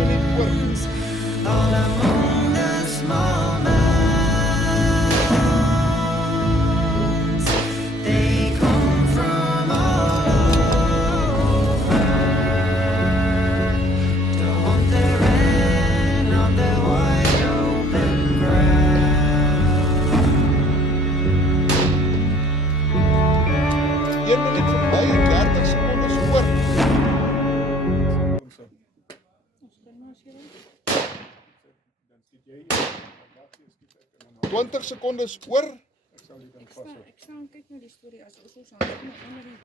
minuut oor. all among the small mounds. They come from all over to hunt their hen on the wide open ground. 1 minuut verby, 30 sekondes oor. 20 sekondes oor. Ek staan kyk na die storie as ons ons hande onder die